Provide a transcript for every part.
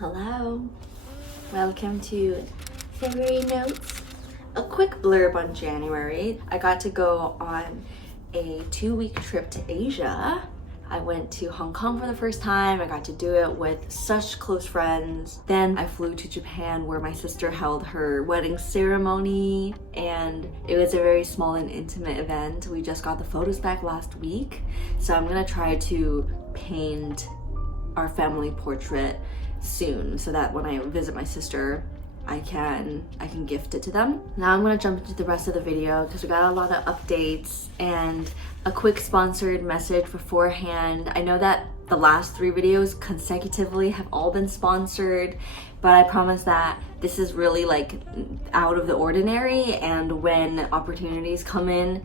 Hello, welcome to February Notes. A quick blurb on January. I got to go on a 2-week trip to Asia. I went to Hong Kong for the first time. I got to do it with such close friends. Then I flew to Japan where my sister held her wedding ceremony, and it was a very small and intimate event. We just got the photos back last week, so I'm gonna try to paint our family portrait soon so that when I visit my sister I can gift it to them. Now I'm gonna jump into the rest of the video because we got a lot of updates and a quick sponsored message beforehand. I know that the last 3 videos consecutively have all been sponsored, but I promise that this is really like out of the ordinary, and when opportunities come in,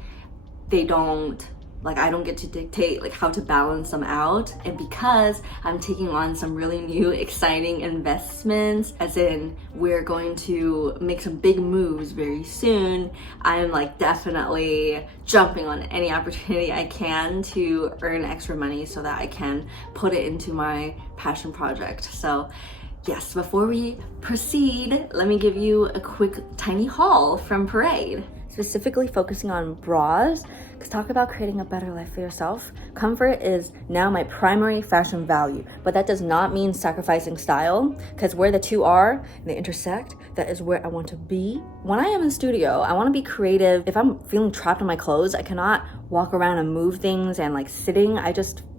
I don't get to dictate like how to balance them out. And because I'm taking on some really new exciting investments, as in we're going to make some big moves very soon, I'm like definitely jumping on any opportunity I can to earn extra money so that I can put it into my passion project. So yes, before we proceed, let me give you a quick tiny haul from Parade. Specifically focusing on bras, because talk about creating a better life for yourself. Comfort is now my primary fashion value, but that does not mean sacrificing style, because where the two are and they intersect, that is where I want to be. When I am in studio, I want to be creative. If I'm feeling trapped in my clothes, I cannot walk around and move things, and like sitting, I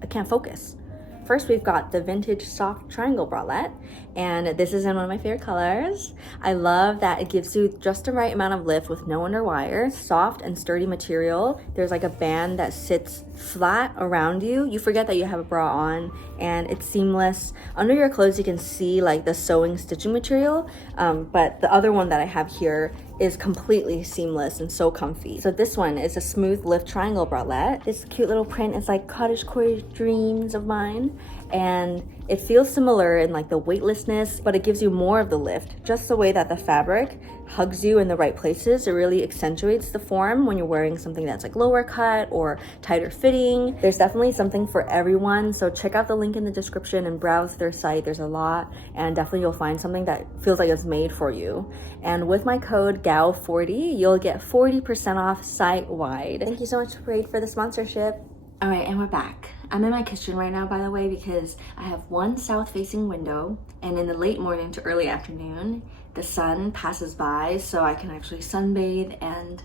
can't focus. First, we've got the vintage soft triangle bralette, and this is in one of my favorite colors. I love that it gives you just the right amount of lift with no underwire. Soft and sturdy material. There's like a band that sits flat around you. You forget that you have a bra on, and it's seamless. Under your clothes, you can see like the sewing stitching material, but the other one that I have here is completely seamless and so comfy. So this one is a smooth lift triangle bralette. This cute little print is like cottagecore dreams of mine, and it feels similar in like the weightlessness, but it gives you more of the lift. Just the way that the fabric hugs you in the right places, it really accentuates the form when you're wearing something that's like lower cut or tighter fitting. There's definitely something for everyone, so check out the link in the description and browse their site. There's a lot, and definitely you'll find something that feels like it's made for you. And with my code GAL40, you'll get 40% off site-wide. Thank you so much, Parade, for the sponsorship. All right, and we're back. I'm in my kitchen right now, by the way, because I have one south-facing window, and in the late morning to early afternoon, the sun passes by, so I can actually sunbathe, and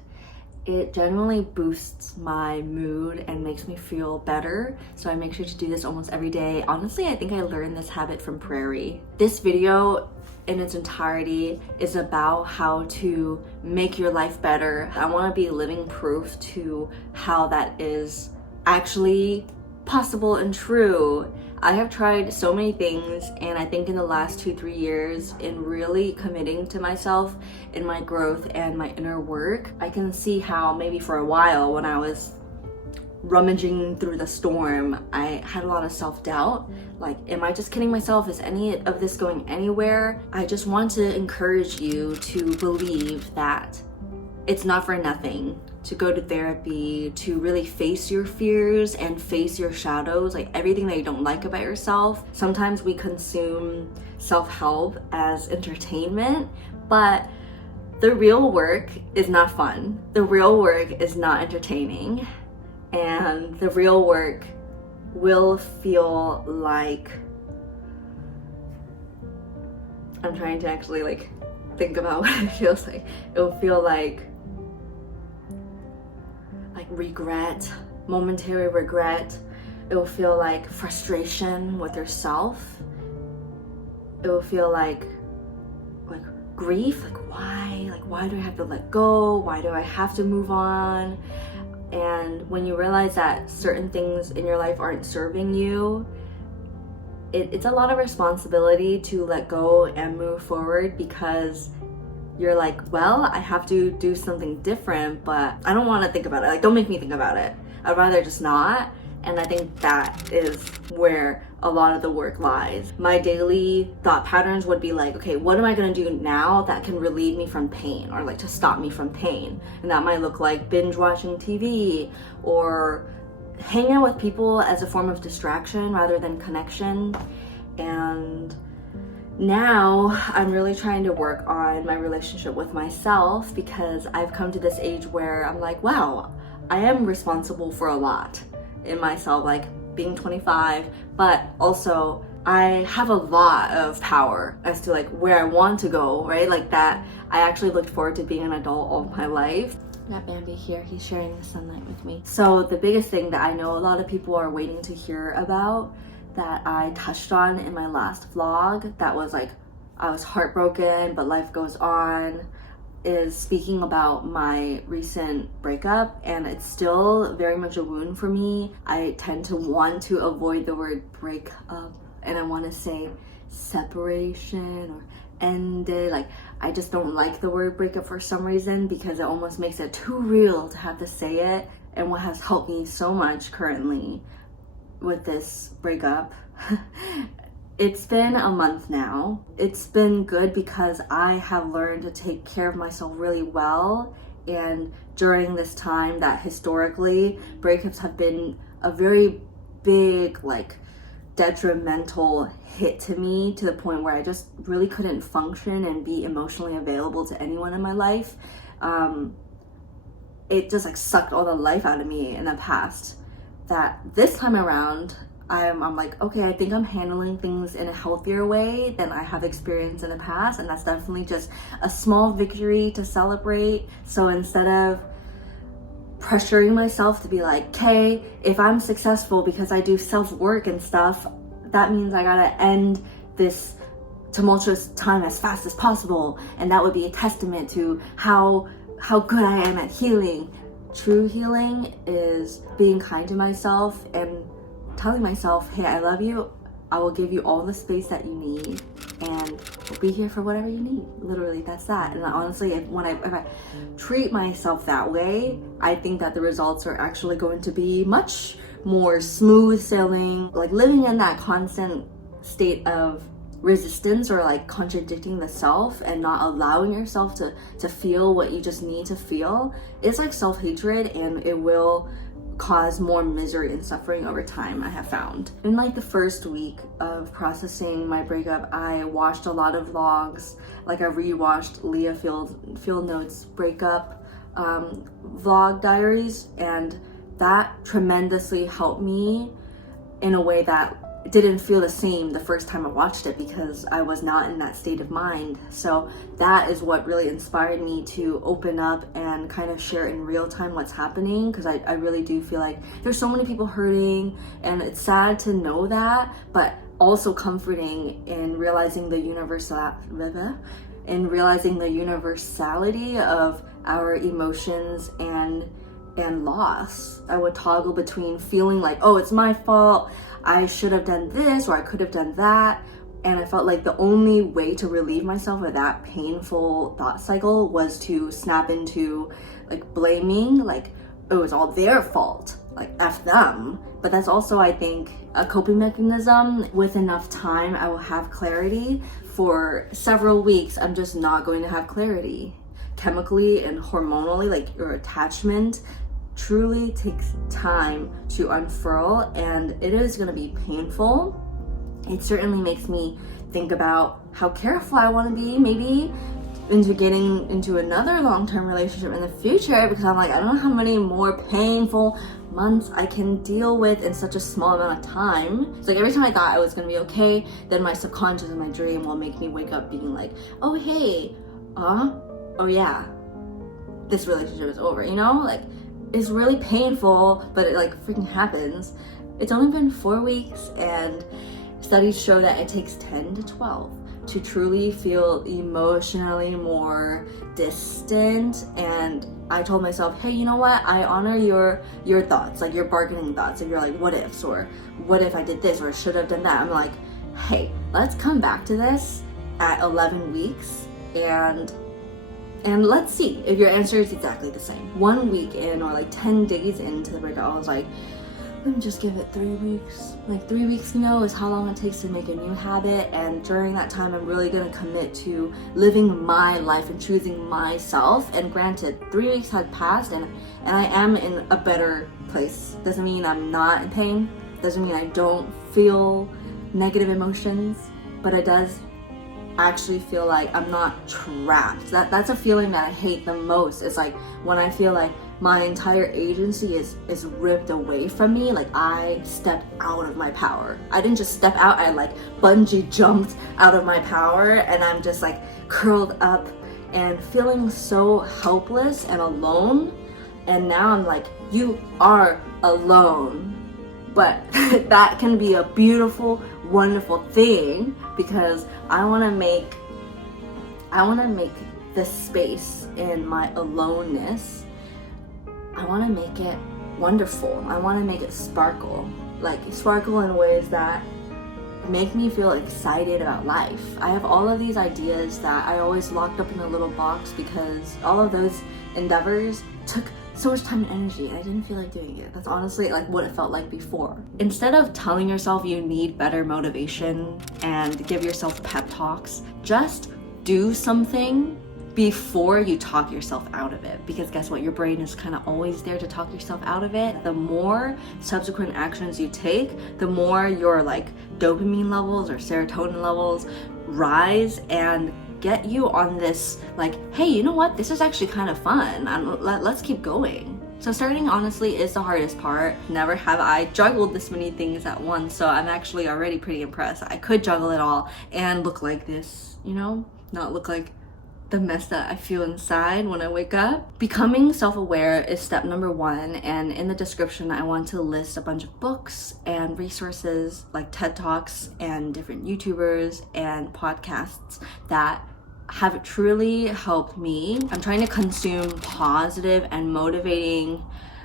it generally boosts my mood and makes me feel better. So I make sure to do this almost every day. Honestly, I think I learned this habit from Prairie. This video in its entirety is about how to make your life better. I want to be living proof to how that is actually possible and true. I have tried so many things, and I think in the last 2-3 years, in really committing to myself in my growth and my inner work, I can see how maybe for a while when I was rummaging through the storm, I had a lot of self-doubt. Like, am I just kidding myself? Is any of this going anywhere? I just want to encourage you to believe that it's not for nothing to go to therapy, to really face your fears and face your shadows, like everything that you don't like about yourself. Sometimes we consume self-help as entertainment, but the real work is not fun. The real work is not entertaining, and the real work will feel like, I'm trying to actually like think about what it feels like. It will feel like regret, momentary regret. It will feel like frustration with yourself. It will feel like grief, why do I have to let go? Why do I have to move on? And when you realize that certain things in your life aren't serving you, it's a lot of responsibility to let go and move forward, because you're like, well, I have to do something different, but I don't want to think about it. Like, don't make me think about it. I'd rather just not. And I think that is where a lot of the work lies. My daily thought patterns would be like, okay, what am I going to do now that can relieve me from pain, or like to stop me from pain? And that might look like binge watching TV, or hanging out with people as a form of distraction rather than connection. And now I'm really trying to work on my relationship with myself, because I've come to this age where I'm like, wow, I am responsible for a lot in myself, like being 25, but also I have a lot of power as to like where I want to go, right? Like that I actually looked forward to being an adult all my life. Got Bambi here, he's sharing the sunlight with me. So the biggest thing that I know a lot of people are waiting to hear about, that I touched on in my last vlog, that was like, I was heartbroken, but life goes on, is speaking about my recent breakup, and it's still very much a wound for me. I tend to want to avoid the word breakup, and I want to say separation or ended. Like, I just don't like the word breakup for some reason, because it almost makes it too real to have to say it. And what has helped me so much currently with this breakup, it's been a month now. It's been good because I have learned to take care of myself really well. And during this time that historically breakups have been a very big, like, detrimental hit to me, to the point where I just really couldn't function and be emotionally available to anyone in my life. It just like sucked all the life out of me in the past. That this time around, I'm like, okay, I think I'm handling things in a healthier way than I have experienced in the past, and that's definitely just a small victory to celebrate. So instead of pressuring myself to be like, okay, if I'm successful because I do self-work and stuff, that means I gotta end this tumultuous time as fast as possible, and that would be a testament to how good I am at healing. True healing is being kind to myself and telling myself, hey, I love you, I will give you all the space that you need, and we'll be here for whatever you need. Literally, that's that. And honestly, if I treat myself that way, I think that the results are actually going to be much more smooth sailing. Like, living in that constant state of resistance or like contradicting the self and not allowing yourself to feel what you just need to feel, it's like self-hatred, and it will cause more misery and suffering over time, I have found. In like the first week of processing my breakup, I watched a lot of vlogs. Like, I rewatched Leah Field Notes breakup vlog diaries, and that tremendously helped me in a way that didn't feel the same the first time I watched it, because I was not in that state of mind. So that is what really inspired me to open up and kind of share in real time what's happening, because I really do feel like there's so many people hurting, and it's sad to know that, but also comforting in realizing the universality of our emotions and loss. I would toggle between feeling like, oh, it's my fault, I should have done this, or I could have done that. And I felt like the only way to relieve myself of that painful thought cycle was to snap into like blaming, like, oh, it's all their fault, like F them. But that's also, I think, a coping mechanism. With enough time, I will have clarity. For several weeks, I'm just not going to have clarity. Chemically and hormonally, like, your attachment truly takes time to unfurl, and it is going to be painful. It certainly makes me think about how careful I want to be, maybe into getting into another long-term relationship in the future, because I'm like, I don't know how many more painful months I can deal with in such a small amount of time. It's like every time I thought I was going to be okay, then my subconscious and my dream will make me wake up being like, oh hey, oh yeah, this relationship is over, you know? Like, it's really painful, but it like freaking happens. It's only been 4 weeks, and studies show that it takes 10 to 12 to truly feel emotionally more distant. And I told myself, hey, you know what? I honor your thoughts, like your bargaining thoughts. If you're like, what ifs, or what if I did this, or should have done that? I'm like, hey, let's come back to this at 11 weeks and let's see if your answer is exactly the same. 1 week in, or like 10 days into the breakup, I was like, let me just give it 3 weeks. Like 3 weeks, you know, is how long it takes to make a new habit. And during that time, I'm really gonna commit to living my life and choosing myself. And granted, 3 weeks had passed, and I am in a better place. Doesn't mean I'm not in pain. Doesn't mean I don't feel negative emotions, but it does actually feel like I'm not trapped. That's a feeling that I hate the most. It's like when I feel like my entire agency is ripped away from me, like I stepped out of my power. I didn't just step out, I like bungee jumped out of my power, and I'm just like curled up and feeling so helpless and alone. And now I'm like, you are alone. But that can be a beautiful, wonderful thing, because I want to make this space in my aloneness, I want to make it wonderful. I want to make it sparkle in ways that make me feel excited about life. I have all of these ideas that I always locked up in a little box because all of those endeavors took so much time and energy, and I didn't feel like doing it. That's honestly like what it felt like before. Instead of telling yourself you need better motivation and give yourself pep talks, just do something before you talk yourself out of it, because guess what, your brain is kind of always there to talk yourself out of it. The more subsequent actions you take, the more your like dopamine levels or serotonin levels rise and get you on this like, hey, you know what, this is actually kind of fun, and let's keep going. So starting honestly is the hardest part. Never have I juggled this many things at once, so I'm actually already pretty impressed. I could juggle it all and look like this, you know, not look like the mess that I feel inside when I wake up. Becoming self-aware is step number 1, and in the description I want to list a bunch of books and resources like TED Talks and different YouTubers and podcasts that have truly helped me. I'm trying to consume positive and motivating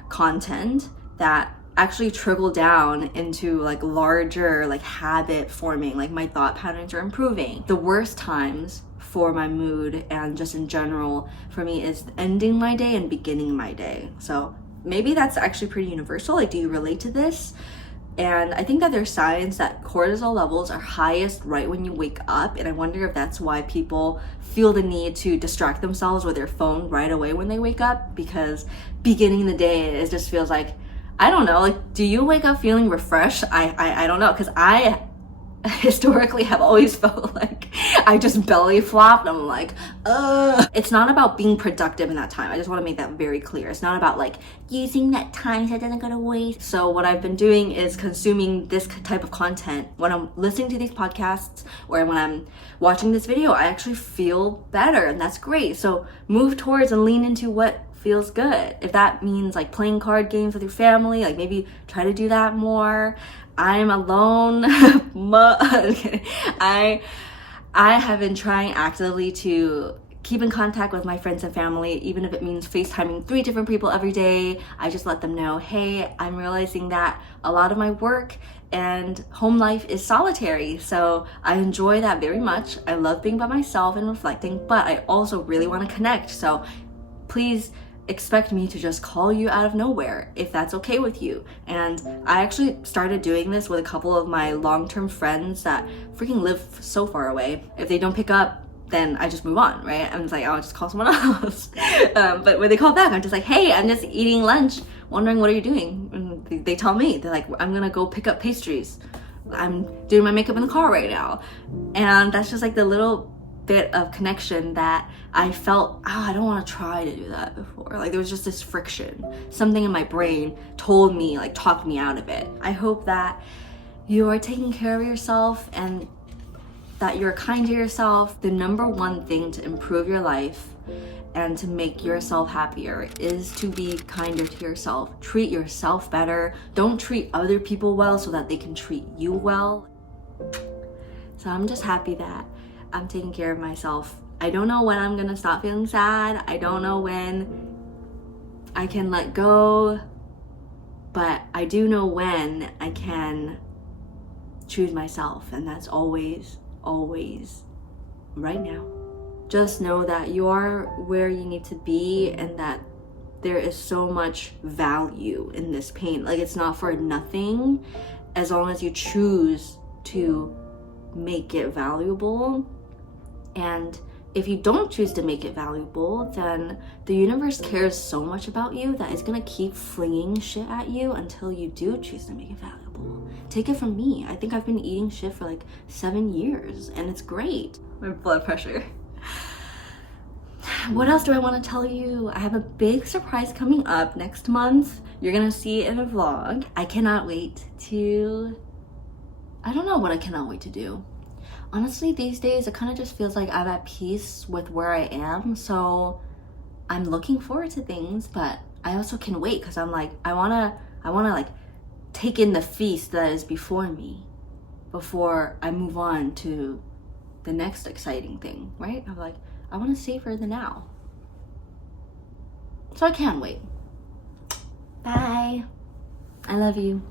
content that actually trickle down into like larger like habit forming, like my thought patterns are improving. The worst times for my mood and just in general for me is ending my day and beginning my day. So maybe that's actually pretty universal. Like, do you relate to this? And I think that there's science that cortisol levels are highest right when you wake up, and I wonder if that's why people feel the need to distract themselves with their phone right away when they wake up, because beginning the day, it just feels like, I don't know, like, do you wake up feeling refreshed? I don't know, because I historically have always felt like I just belly flopped. I'm like, It's not about being productive in that time. I just want to make that very clear. It's not about like using that time so it doesn't go to waste. So what I've been doing is consuming this type of content. When I'm listening to these podcasts or when I'm watching this video, I actually feel better, and that's great. So move towards and lean into what feels good. If that means like playing card games with your family, like maybe try to do that more. I'm alone. I have been trying actively to keep in contact with my friends and family, even if it means FaceTiming 3 different people every day. I just let them know, hey, I'm realizing that a lot of my work and home life is solitary. So I enjoy that very much. I love being by myself and reflecting, but I also really want to connect. So please expect me to just call you out of nowhere if that's okay with you. And I actually started doing this with a couple of my long-term friends that freaking live so far away. If they don't pick up, then I just move on, right? I'm just like, I'll just call someone else. But when they call back, I'm just like, hey, I'm just eating lunch, wondering what are you doing? And they tell me, they're like, I'm gonna go pick up pastries. I'm doing my makeup in the car right now. And that's just like the little bit of connection that I felt, I don't want to try to do that before. Like there was just this friction. Something in my brain told me, like talked me out of it. I hope that you are taking care of yourself and that you're kind to yourself. The number one thing to improve your life and to make yourself happier is to be kinder to yourself. Treat yourself better. Don't treat other people well so that they can treat you well. So I'm just happy that I'm taking care of myself. I don't know when I'm gonna stop feeling sad. I don't know when I can let go, but I do know when I can choose myself, and that's always, always right now. Just know that you are where you need to be and that there is so much value in this pain. Like it's not for nothing as long as you choose to make it valuable. And if you don't choose to make it valuable, then the universe cares so much about you that it's gonna keep flinging shit at you until you do choose to make it valuable. take it from me. I think I've been eating shit for like 7 years and it's great. My blood pressure. What else do I want to tell you? I have a big surprise coming up next month. You're gonna see it in a vlog. I cannot wait to... I don't know what I cannot wait to do. Honestly, these days, it kind of just feels like I'm at peace with where I am. So I'm looking forward to things, but I also can wait because I'm like, I wanna like take in the feast that is before me before I move on to the next exciting thing, right? I'm like, I want to savor the now. So I can't wait. Bye. I love you.